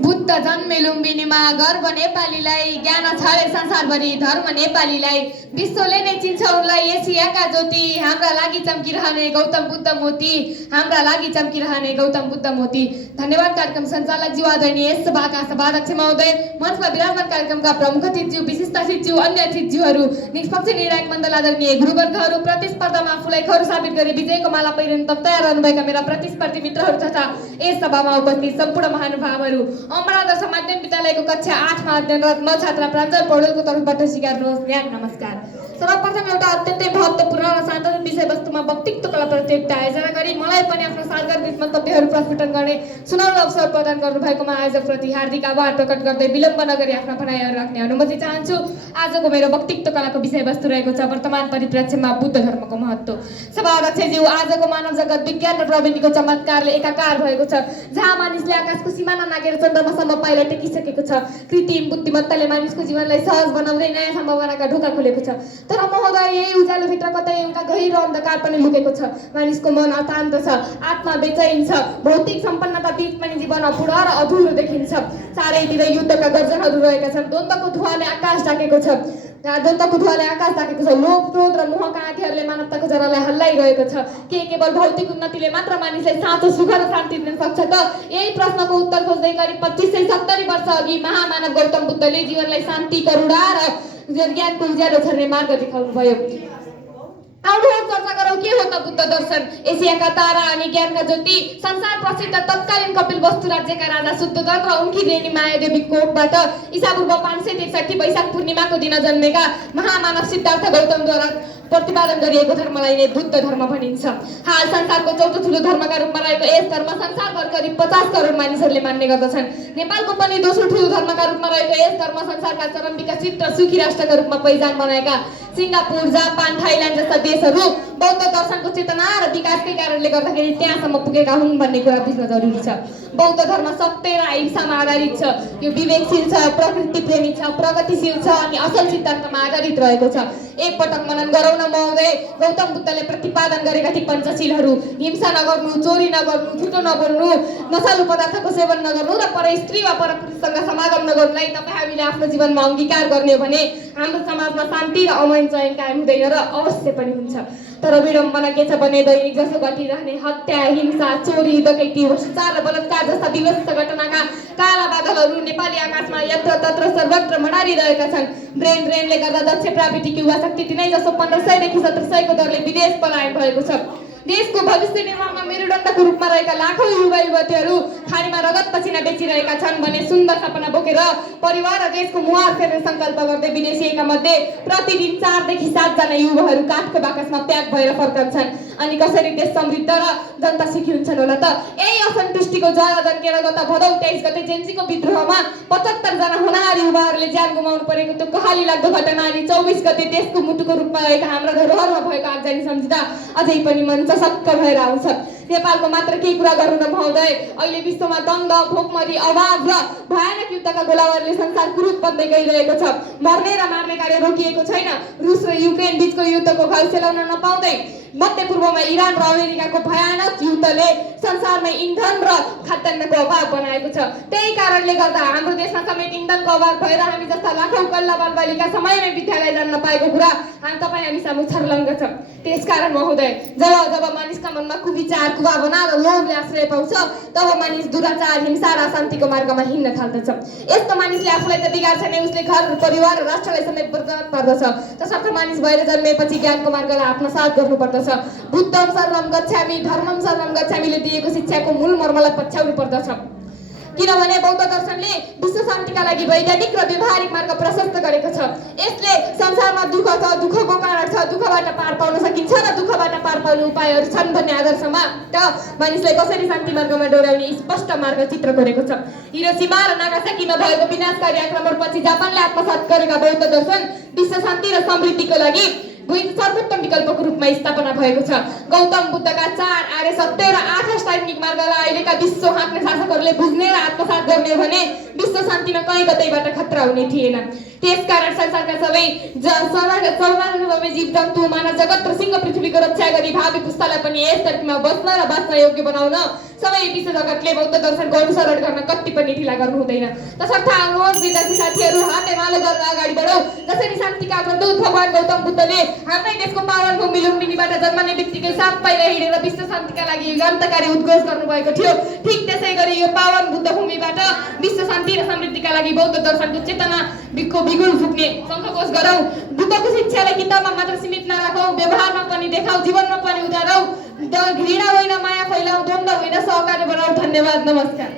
बुद्ध जन्मे लुम्बिनीमा गर्व नेपालीलाई, ज्ञान छाडे संसारभरि धर्म नेपालीलाई, विश्वले नै चिन्छ उनलाई एसियाका ज्योति, हाम्रा लागि चम्किरहने गौतम बुद्ध मोती, हाम्रा लागि चम्किरहने गौतम बुद्ध मोती। धन्यवाद कार्यक्रम सञ्चालक ज्यू आदरणीय एस सभाका सभाध्यक्ष महोदय, मञ्चमा विराजमान कार्यक्रमका प्रमुख अतिथिज्यू, विशिष्ट अतिथिज्यू, अन्य अतिथिज्यूहरू, निष्पक्ष निर्णायक मण्डल आदरणीय गुरुवर्गहरू, प्रतिस्पर्धामा आफूलाई खरु साबित गरी विजयको माला पहिरन तब तयार रहनुभएका मेरा प्रतिस्पर्धी मित्रहरू तथा यस सभामा उपस्थित सम्पूर्ण महानुभावहरू, अमर आदर्श माध्यमिक विद्यालयको कक्षा 8 मा अध्ययनरत म छात्रा प्राञ्जल पौडेलको तर्फबाट स्वीकार्नुहोस् ज्ञान नमस्कार। सर्वप्रथम एउटा अत्यन्तै महत्त्वपूर्ण र शान्तचित्त विषयवस्तुमा वक्तृत्व कला प्रतियोगिता आयोजना गरी मलाई पनि आफ्नो सार्वजनिक मन्तव्यहरू प्रस्फुटन गर्ने सुनौलो अवसर प्रदान गर्नुभएकोमा आयोजकप्रति हार्दिक आभार प्रकट गर्दै विलम्ब नगरी आफ्ना भनाइहरू राख्ने अनुमति चाहन्छु। आजको मेरो वक्तृत्व कलाको विषयवस्तु रहेको छ वर्तमान परिप्रेक्ष्यमा बुद्ध धर्मको महत्त्व। सभाध्यक्षज्यू, आजको मानव जगत विज्ञान र प्रविधिको चमत्कारले एकाकार भएको छ, जहाँ मानिसले आकाशको सिमाना नागेर चन्द्रमासम्म पाइला टेकिसकेको छ। कृत्रिम बुद्धिमत्ताले मानिसको जीवनलाई सहज बनाउँदै नयाँ सम्भावनाका ढोका खोलेको छ। तर महोदय, यही उज्यालोभित्र कतै एउटा गहिरो अन्धकार पनि लुकेको छ। मानिसको मन अशान्त छ, आत्मा बेचैन छ, भौतिक सम्पन्नता बीच पनि जीवन अपूर्ण र अधुरो देखिन्छ। चारैतिर युद्धका गर्जनहरू रहेका छन्, द्वन्द्वको धुवाले आकाश ढाकेको छ। लोभ, क्रोध र मोहका आँधीहरूले मानवताको जरालाई हल्लाइरहेको छ। के केवल भौतिक उन्नतिले मात्र मानिसलाई साँचो सुख र शान्ति दिन सक्छ त? यही प्रश्नको उत्तर खोज्दै करिब 2570 वर्ष अघि महामानव गौतम बुद्धले जीवनलाई शान्ति, करुणा र ज्ञानको उज्यालो छर्ने मार्ग देखाउनु भयो। आउनुहोस् चर्चा गरौँ के हो त बुद्ध दर्शन। एसियाका तारा अनि ज्ञानका ज्योति, संसार प्रसिद्ध तत्कालीन कपिलवस्तु राज्यका राजा शुद्धोधन र उनकी रेनी मायादेवी कोटबाट ईसापूर्व 563 वैशाख पूर्णिमाको दिन जन्मेका महामानव सिद्धार्थ गौतमद्वारा प्रतिपादन गरिएको धर्मलाई नै बुद्ध धर्म भनिन्छ। हाल संसारको चौथो ठुलो धर्मका रूपमा रहेको यस धर्म संसारभर करिब 50 करोड मानिसहरूले मान्ने गर्दछन्। नेपालको पनि दोस्रो ठुलो धर्मका रूपमा रहेको यस धर्म संसारका चरम विकसित र सुखी राष्ट्रका रूपमा पहिचान बनाएका सिङ्गापुर, जापान, थाइल्यान्ड जस्ता देशहरू बौद्ध दर्शनको चेतना र विकासकै कारणले गर्दाखेरि त्यहाँसम्म पुगेका हुन् भन्ने कुरा बुझ्न जरुरी छ। बौद्ध धर्म सत्य र अहिंसामा आधारित छ। यो विवेकशील छ, प्रकृति प्रेमी छ, प्रगतिशील छ अनि असल सिद्धान्तमा आधारित रहेको छ। एक पटक मनन गरौँ न महोदय, गौतम बुद्धले प्रतिपादन गरेका ती पञ्चशीलहरू, हिंसा नगर्नु, चोरी नगर्नु, झुटो नबोल्नु, नशालु पदार्थको सेवन नगर्नु र पर स्त्री वा परपुरुषसँग समागम नगर्नुलाई तपाईँ हामीले आफ्नो जीवनमा अंगीकार गर्ने हो भने हाम्रो समाजमा शान्ति र अमन चयन कायम हुँदैन र अवश्य पनि हुन्छ। तर विडम्बना के छ भने दैनिक जसो घटिरहने हत्या, हिंसा, चोरी, डकैती, भ्रष्टाचार र बलात्कार जस्ता विध्वंसक घटनाका काला बादलहरू नेपाली आकाशमा यत्रतत्र सर्वत्र मडारिरहेका छन्। ब्रेन ड्रेनले गर्दा दक्ष प्राविधिक युवा शक्ति तिनै जसो 1500 देखि 1700 को दरले विदेश पलायन भएको छ। देशको भविष्य निर्माणमा मेरुदण्डको रूपमा रहेका लाखौं युवा युवतीहरू खाडीमा रगत पसिना बेचिरहेका छन् भने सुन्दर सपना बोकेर परिवार र देशको मुहार फेर्ने संकल्प गर्दै विदेशीका मध्ये प्रतिदिन 4 देखि 7 जना युवाहरू काठको बाकसमा प्याक भएर फर्कन्छन्। अनि कसरी देश समृद्ध र जनता सुखी हुन्छन् होला त? यही असन्तुष्टिको ज्वाला जन्केर गत भदौ 23 गते जेन्जीको विद्रोहमा 75 जना होनहारी युवाहरूले ज्यान गुमाउनु परेको त्यो कहाली लाग्दो घटना अनि 24 गते देशको मुटुको रूपमा रहेका हाम्रा धरोहरमा भएको आगजनी सम्झिँदा अझै पनि मन सशक्त भएर आउँछ। नेपालको मात्र केही कुरा गर्नु न महोदय, अहिले विश्वमा दण्ड, भोकमरी, अभाव र भयानक युद्धका गोलाबारीले संसार कुरूप बन्दै गइरहेको छ। मर्ने र मार्ने कार्य रोकिएको छैन। रुस र युक्रेन बीचको युद्धको घाउ सेलाउन नपाउँदै मध्य पूर्वमा इरान र अमेरिकाको भयानक युद्धले संसारमै इन्धन र खाद्यान्नको अभाव बनाएको छ। त्यही कारणले गर्दा हाम्रो देशमा समेत इन्धनको अभाव भएर हामी जस्ता लाखौं कल्ला बालबालिका समयमै विद्यालय जान नपाएको कुरा हामी सामु छर्लङ्ग छ। त्यसकारण महोदय, जब मानिसका मनमा कुविचार, कुभावना र लोभले आश्रय पाउँछ तब मानिस दुराचार, हिंसा र अशान्तिको मार्गमा हिँड्न थाल्दछ। यस्तो मानिसले आफूलाई त बिगार्छ नै, उसले घर, परिवार र राष्ट्रलाई समेत बर्बाद पार्दछ। तसर्थ मानिस भएर जन्मेपछि ज्ञानको मार्गलाई आत्मसात गर्नुपर्दछ। बुद्धं शरणं गच्छामि, धर्मं शरणं गच्छामिले दिएको शिक्षाको मूल मर्मलाई पछ्याउनु पर्दछ। किनभने बौद्ध दर्शनले विश्व शान्तिका लागि वैज्ञानिक र व्यवहारिक मार्ग प्रशस्त गरेको छ। यसले संसारमा दुःख छ, दुःखको कारण छ, दुःखबाट पार पाउन सकिन्छ र दुःखबाट पार पाउने उपायहरू छन् भन्ने आदर्शमा मानिसलाई कसरी शान्ति मार्गमा डोर्याउने स्पष्ट मार्गचित्र कोरेको छ। हिरोसिमा र नागासाकीमा भएको विनाशकारी आक्रमणपछि जापानले आत्मसात गरेका बौद्ध दर्शन विश्व शान्ति र समृद्धिको लागि सर्वोत्तम विकल्पको रूपमा स्थापना भएको छ। गौतम बुद्धका 4 आर्य सत्य र 8 अष्टाङ्गिक मार्गलाई अहिलेका विश्व हाँक्ने शासकहरूले बुझ्ने र आत्मसात गर्ने भने विश्व शान्तिमा कहीँ कतैबाट खतरा हुने थिएन। त्यसकारण संसारका सबै जीव जन्तु मानव जगत र सिंह पृथ्वीको रक्षा गरी भावी पुस्तालाई पनि यस धरतीमा बस्न र बाँच्न योग्य बनाउन सबै विश्व जगतले बौद्ध दर्शनको अनुसरण गर्न कति पनि ढिला गर्नु हुँदैन। तसर्थ आउनुहोस् विद्यार्थी साथीहरू, हातेमालो गरेर अगाडि बढौँ। जसरी शान्तिका अग्रदूत भगवान गौतम बुद्धले हाम्रै देशको पावन भूमि लुम्बिनीबाट जन्मने बित्तिकै सात पाइला हिँडेर विश्व शान्तिका लागि युगान्तकारी उद्घोष गर्नुभएको थियो, ठिक त्यसै गरी यो पावन बुद्ध भूमिबाट विश्व शान्ति र समृद्धिका लागि बौद्ध दर्शनको चेतना बिगुल फुक्ने सङ्घोष गरौँ। बुद्धको शिक्षालाई किताबमा मात्र सीमित नराखौँ, व्यवहारमा पनि देखाऊ, जीवनमा पनि उतारौँ। घृणा होइन माया फैलाऊ, द्वन्द्व होइन सहकार्य बनाऊ। धन्यवाद, नमस्कार।